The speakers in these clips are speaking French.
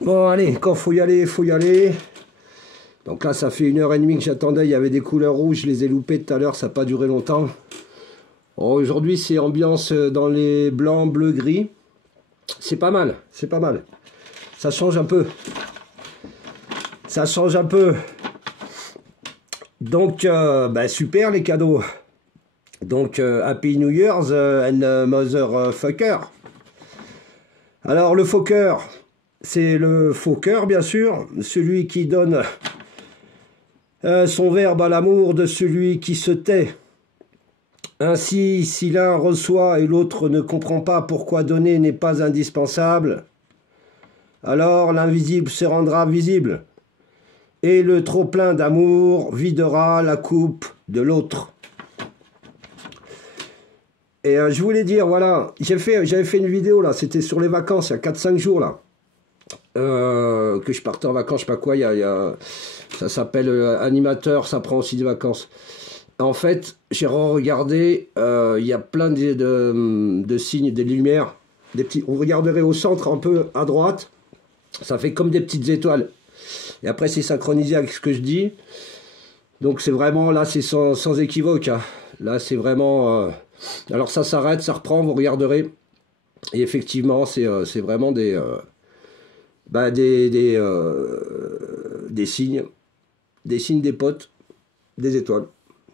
Bon, allez, quand faut y aller, faut y aller. Donc là, ça fait 1h30 que j'attendais. Il y avait des couleurs rouges, je les ai loupées tout à l'heure, ça n'a pas duré longtemps. Aujourd'hui, c'est ambiance dans les blancs, bleus, gris. C'est pas mal, c'est pas mal. Ça change un peu. Ça change un peu. Donc, super les cadeaux. Donc, Happy New Year's and motherfucker. Alors, le faux cœur, c'est le faux cœur, bien sûr. Celui qui donne son verbe à l'amour de celui qui se tait. Ainsi, si l'un reçoit et l'autre ne comprend pas pourquoi donner n'est pas indispensable, alors l'invisible se rendra visible. Et le trop-plein d'amour videra la coupe de l'autre. Et je voulais dire, voilà, j'avais fait une vidéo, là, c'était sur les vacances, il y a 4-5 jours, là, que je partais en vacances, je sais pas quoi, ça s'appelle animateur, ça prend aussi des vacances. En fait, j'ai regardé, il y a plein de signes, des lumières, vous regarderez au centre, un peu à droite, ça fait comme des petites étoiles. Et après, c'est synchronisé avec ce que je dis. Donc, c'est vraiment, là, c'est sans équivoque. Hein. Là, c'est vraiment... Alors, ça s'arrête, ça reprend, vous regarderez. Et effectivement, c'est vraiment des signes. Des signes des potes, des étoiles.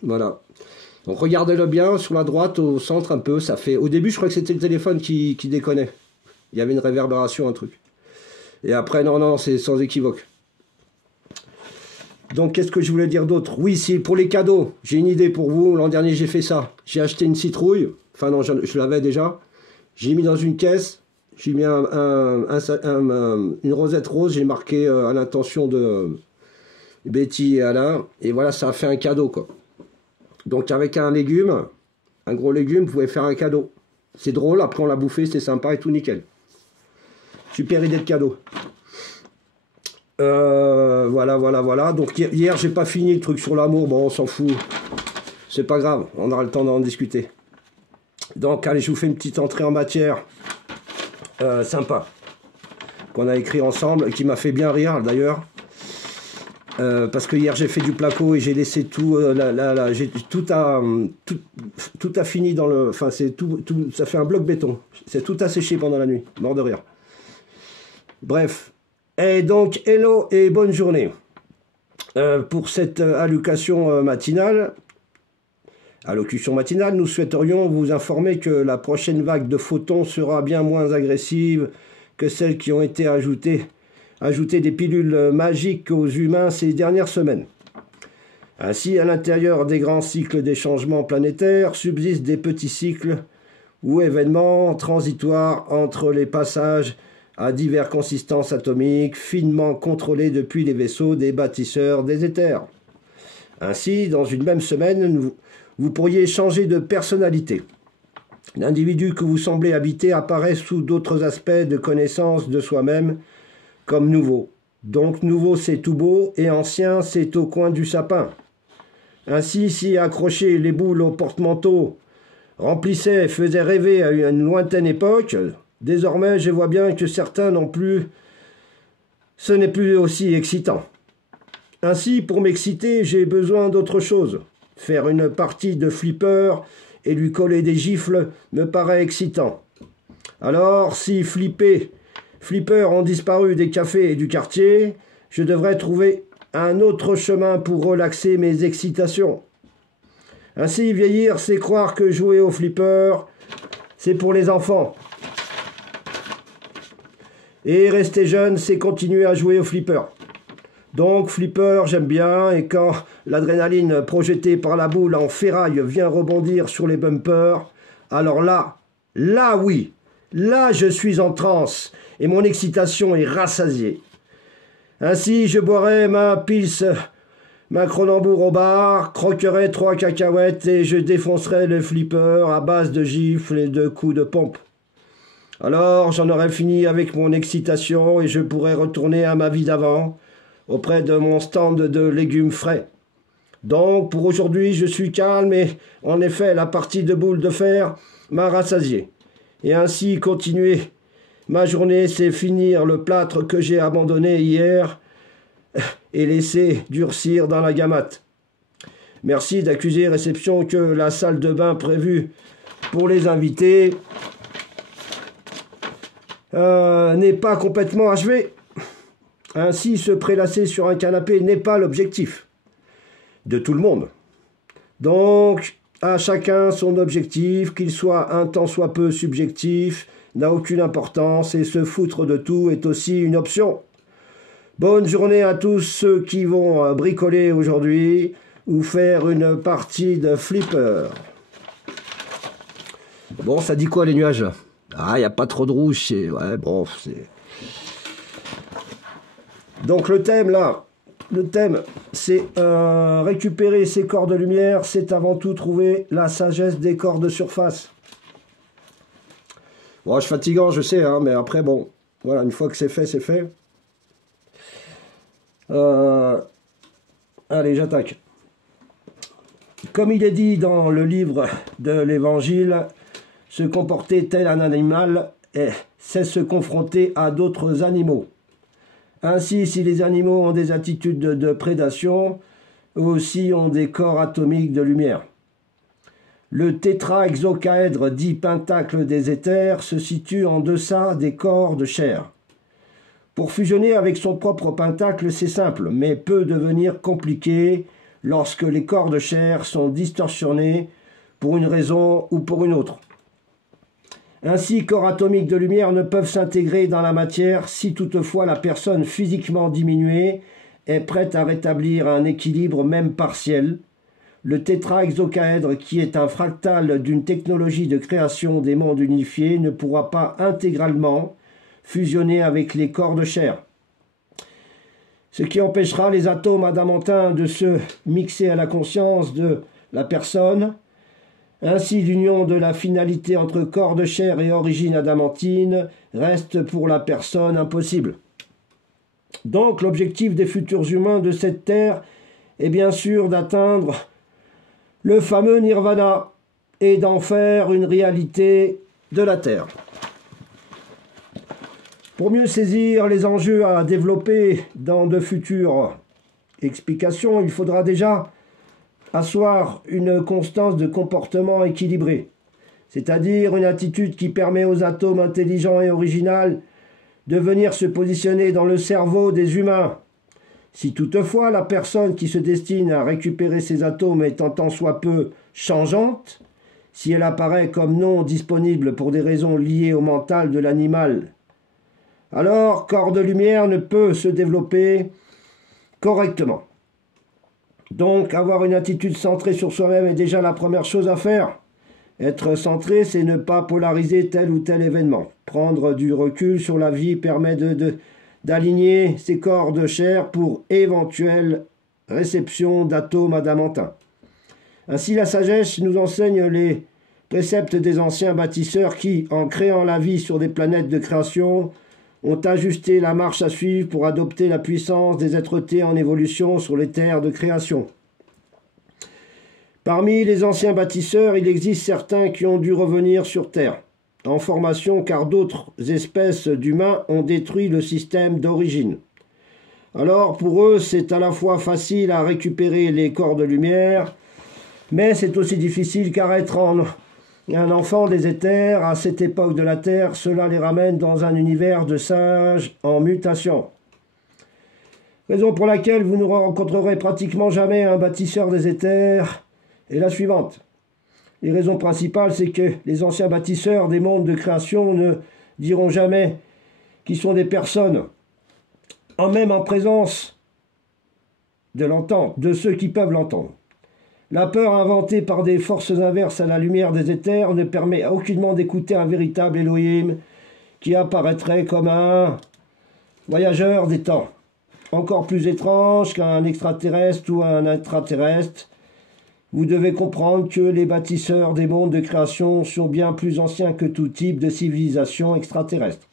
Voilà. Donc, regardez-le bien, sur la droite, au centre, un peu. Ça fait... Au début, je crois que c'était le téléphone qui déconnait. Il y avait une réverbération, un truc. Et après, non, c'est sans équivoque. Donc, qu'est-ce que je voulais dire d'autre? Oui, si pour les cadeaux, j'ai une idée pour vous. L'an dernier, j'ai fait ça. J'ai acheté une citrouille. Enfin, non, je l'avais déjà. J'ai mis dans une caisse. J'ai mis une rosette rose. J'ai marqué à l'intention de Betty et Alain. Et voilà, ça a fait un cadeau, quoi. Donc, avec un légume, un gros légume, vous pouvez faire un cadeau. C'est drôle. Après, on l'a bouffé. C'est sympa et tout nickel. Super idée de cadeau. Voilà. Donc hier, j'ai pas fini le truc sur l'amour. Bon, on s'en fout. C'est pas grave. On aura le temps d'en discuter. Donc, allez, je vous fais une petite entrée en matière. Sympa. Qu'on a écrit ensemble. Et qui m'a fait bien rire, d'ailleurs. Parce que hier, j'ai fait du placo et j'ai laissé tout... tout a fini dans le... Enfin, c'est tout... Ça fait un bloc béton. C'est tout asséché pendant la nuit. Mort de rire. Bref. Et donc, hello et bonne journée. Pour cette allocution matinale, nous souhaiterions vous informer que la prochaine vague de photons sera bien moins agressive que celles qui ont été ajoutées des pilules magiques aux humains ces dernières semaines. Ainsi, à l'intérieur des grands cycles des changements planétaires, subsistent des petits cycles ou événements transitoires entre les passages à diverses consistances atomiques, finement contrôlées depuis les vaisseaux des bâtisseurs des éthers. Ainsi, dans une même semaine, vous pourriez changer de personnalité. L'individu que vous semblez habiter apparaît sous d'autres aspects de connaissance de soi-même comme nouveau. Donc nouveau, c'est tout beau, et ancien, c'est au coin du sapin. Ainsi, si accrocher les boules au porte-manteau remplissait et faisait rêver à une lointaine époque... Désormais, je vois bien que certains n'ont plus... Ce n'est plus aussi excitant. Ainsi, pour m'exciter, j'ai besoin d'autre chose. Faire une partie de flipper et lui coller des gifles me paraît excitant. Alors, si flippers ont disparu des cafés et du quartier, je devrais trouver un autre chemin pour relaxer mes excitations. Ainsi, vieillir, c'est croire que jouer au flipper, c'est pour les enfants. Et rester jeune, c'est continuer à jouer au flipper. Donc, flipper, j'aime bien, et quand l'adrénaline projetée par la boule en ferraille vient rebondir sur les bumpers, alors là oui, là je suis en transe, et mon excitation est rassasiée. Ainsi, je boirai ma pils, ma Kronenbourg au bar, croquerai 3 cacahuètes, et je défoncerai le flipper à base de gifles et de coups de pompe. Alors, j'en aurai fini avec mon excitation et je pourrai retourner à ma vie d'avant, auprès de mon stand de légumes frais. Donc, pour aujourd'hui, je suis calme et, en effet, la partie de boule de fer m'a rassasié. Et ainsi, continuer Ma journée, c'est finir le plâtre que j'ai abandonné hier et laisser durcir dans la gamate. Merci d'accuser réception que la salle de bain prévue pour les invités n'est pas complètement achevée. Ainsi, se prélasser sur un canapé n'est pas l'objectif de tout le monde. Donc, à chacun son objectif, qu'il soit un tant soit peu subjectif, n'a aucune importance et se foutre de tout est aussi une option. Bonne journée à tous ceux qui vont bricoler aujourd'hui ou faire une partie de flipper. Bon, ça dit quoi les nuages? Ah, il n'y a pas trop de rouge, c'est... Ouais, bon, c'est... Donc le thème là, c'est récupérer ces corps de lumière, c'est avant tout trouver la sagesse des corps de surface. Bon, je suis fatigant, je sais, hein, mais après, bon, voilà, une fois que c'est fait, c'est fait. Allez, j'attaque. Comme il est dit dans le livre de l'Évangile, se comporter tel un animal, c'est se confronter à d'autres animaux. Ainsi, si les animaux ont des attitudes de prédation, eux aussi ont des corps atomiques de lumière. Le tétrahexocaèdre dit pentacle des éthers se situe en deçà des corps de chair. Pour fusionner avec son propre pentacle, c'est simple, mais peut devenir compliqué lorsque les corps de chair sont distorsionnés pour une raison ou pour une autre. Ainsi, corps atomiques de lumière ne peuvent s'intégrer dans la matière si toutefois la personne physiquement diminuée est prête à rétablir un équilibre même partiel. Le tétrahexocaèdre, qui est un fractal d'une technologie de création des mondes unifiés, ne pourra pas intégralement fusionner avec les corps de chair. Ce qui empêchera les atomes adamantins de se mixer à la conscience de la personne. Ainsi, l'union de la finalité entre corps de chair et origine adamantine reste pour la personne impossible. Donc, l'objectif des futurs humains de cette terre est bien sûr d'atteindre le fameux nirvana et d'en faire une réalité de la terre. Pour mieux saisir les enjeux à développer dans de futures explications, il faudra déjà asseoir une constance de comportement équilibrée, c'est-à-dire une attitude qui permet aux atomes intelligents et originaux de venir se positionner dans le cerveau des humains. Si toutefois la personne qui se destine à récupérer ces atomes est en tant soit peu changeante, si elle apparaît comme non disponible pour des raisons liées au mental de l'animal, alors corps de lumière ne peut se développer correctement. Donc, avoir une attitude centrée sur soi-même est déjà la première chose à faire. Être centré, c'est ne pas polariser tel ou tel événement. Prendre du recul sur la vie permet d'aligner ses corps de chair pour éventuelle réception d'atomes adamantins. Ainsi, la sagesse nous enseigne les préceptes des anciens bâtisseurs qui, en créant la vie sur des planètes de création, ont ajusté la marche à suivre pour adopter la puissance des êtres-tés en évolution sur les terres de création. Parmi les anciens bâtisseurs, il existe certains qui ont dû revenir sur Terre, en formation car d'autres espèces d'humains ont détruit le système d'origine. Alors pour eux, c'est à la fois facile à récupérer les corps de lumière, mais c'est aussi difficile car être un enfant des éthers, à cette époque de la Terre, cela les ramène dans un univers de singes en mutation. Raison pour laquelle vous ne rencontrerez pratiquement jamais un bâtisseur des éthers est la suivante. Les raisons principales, c'est que les anciens bâtisseurs des mondes de création ne diront jamais qu'ils sont des personnes, même en présence de l'entente, de ceux qui peuvent l'entendre. La peur inventée par des forces inverses à la lumière des éthers ne permet aucunement d'écouter un véritable Elohim qui apparaîtrait comme un voyageur des temps, encore plus étrange qu'un extraterrestre ou un intraterrestre. Vous devez comprendre que les bâtisseurs des mondes de création sont bien plus anciens que tout type de civilisation extraterrestre.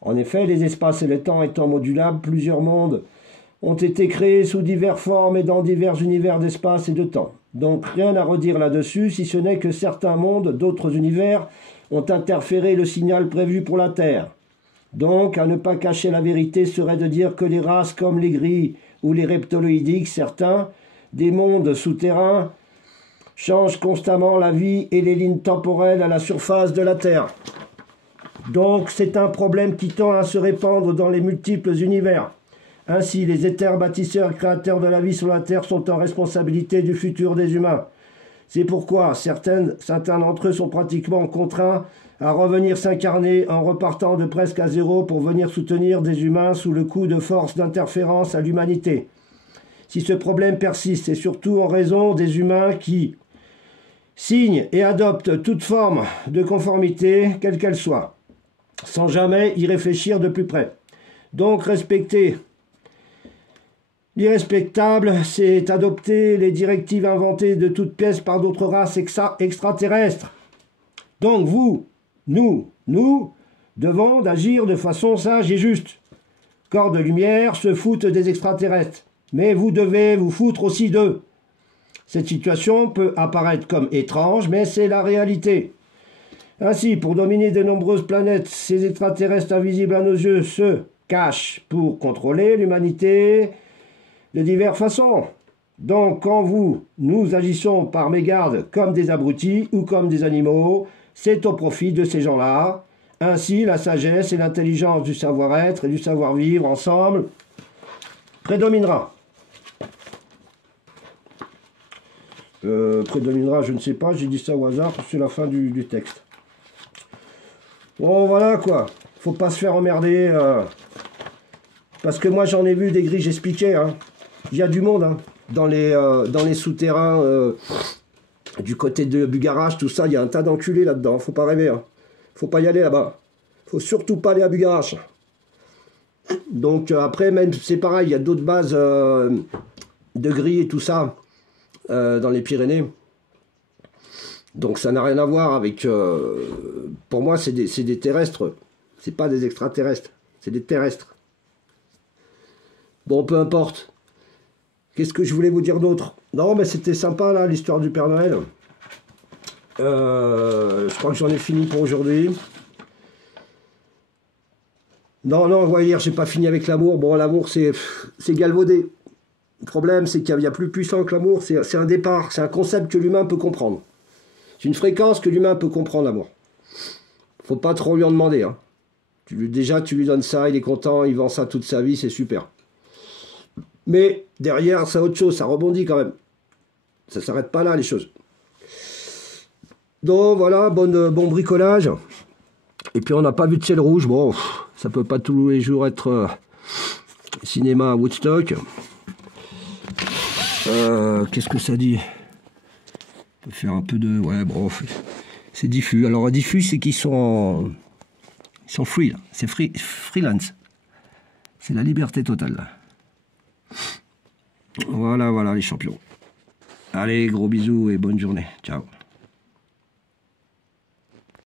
En effet, les espaces et le temps étant modulables, plusieurs mondes ont été créés sous diverses formes et dans divers univers d'espace et de temps. Donc rien à redire là-dessus, si ce n'est que certains mondes d'autres univers ont interféré le signal prévu pour la Terre. Donc, à ne pas cacher la vérité serait de dire que les races comme les gris ou les reptoloïdiques, certains, des mondes souterrains, changent constamment la vie et les lignes temporelles à la surface de la Terre. Donc, c'est un problème qui tend à se répandre dans les multiples univers. Ainsi, les éthers bâtisseurs créateurs de la vie sur la Terre sont en responsabilité du futur des humains. C'est pourquoi certains d'entre eux sont pratiquement contraints à revenir s'incarner en repartant de presque à zéro pour venir soutenir des humains sous le coup de force d'interférence à l'humanité. Si ce problème persiste, c'est surtout en raison des humains qui signent et adoptent toute forme de conformité, quelle qu'elle soit, sans jamais y réfléchir de plus près. Donc respecter l'irrespectable, c'est adopter les directives inventées de toutes pièces par d'autres races extraterrestres. Donc nous devons d'agir de façon sage et juste. Corps de lumière se foutent des extraterrestres, mais vous devez vous foutre aussi d'eux. Cette situation peut apparaître comme étrange, mais c'est la réalité. Ainsi, pour dominer de nombreuses planètes, ces extraterrestres invisibles à nos yeux se cachent pour contrôler l'humanité de diverses façons. Donc, quand nous agissons par mégarde comme des abrutis ou comme des animaux, c'est au profit de ces gens-là. Ainsi, la sagesse et l'intelligence du savoir-être et du savoir-vivre ensemble prédominera. Prédominera, je ne sais pas, j'ai dit ça au hasard, c'est la fin du texte. Bon, voilà quoi, faut pas se faire emmerder, parce que moi j'en ai vu des grilles, j'expliquais, hein. Il y a du monde hein, dans les souterrains du côté de Bugarach, tout ça, il y a un tas d'enculés là-dedans, faut pas rêver, hein. Faut pas y aller là-bas. Faut surtout pas aller à Bugarach. Donc après, même c'est pareil, il y a d'autres bases de grilles et tout ça dans les Pyrénées. Donc ça n'a rien à voir avec... pour moi, c'est des terrestres. C'est pas des extraterrestres. C'est des terrestres. Bon, peu importe. Qu'est-ce que je voulais vous dire d'autre? Non, mais c'était sympa, là, l'histoire du Père Noël. Je crois que j'en ai fini pour aujourd'hui. Non, vous voyez, j'ai pas fini avec l'amour. Bon, l'amour, c'est galvaudé. Le problème, c'est qu'il y a plus puissant que l'amour. C'est un départ. C'est un concept que l'humain peut comprendre. C'est une fréquence que l'humain peut comprendre, l'amour. Faut pas trop lui en demander. Hein. Déjà, tu lui donnes ça, il est content, il vend ça toute sa vie, c'est super. Mais derrière, c'est autre chose, ça rebondit quand même. Ça s'arrête pas là, les choses. Donc voilà, bon bricolage. Et puis on n'a pas vu de ciel rouge. Bon, ça peut pas tous les jours être cinéma à Woodstock. Qu'est-ce que ça dit? On peut faire un peu de... Ouais, bon, c'est diffus. Alors, diffus, c'est qu'ils sont free, là. C'est freelance. C'est la liberté totale, là. Voilà, les champions. Allez, gros bisous et bonne journée. Ciao.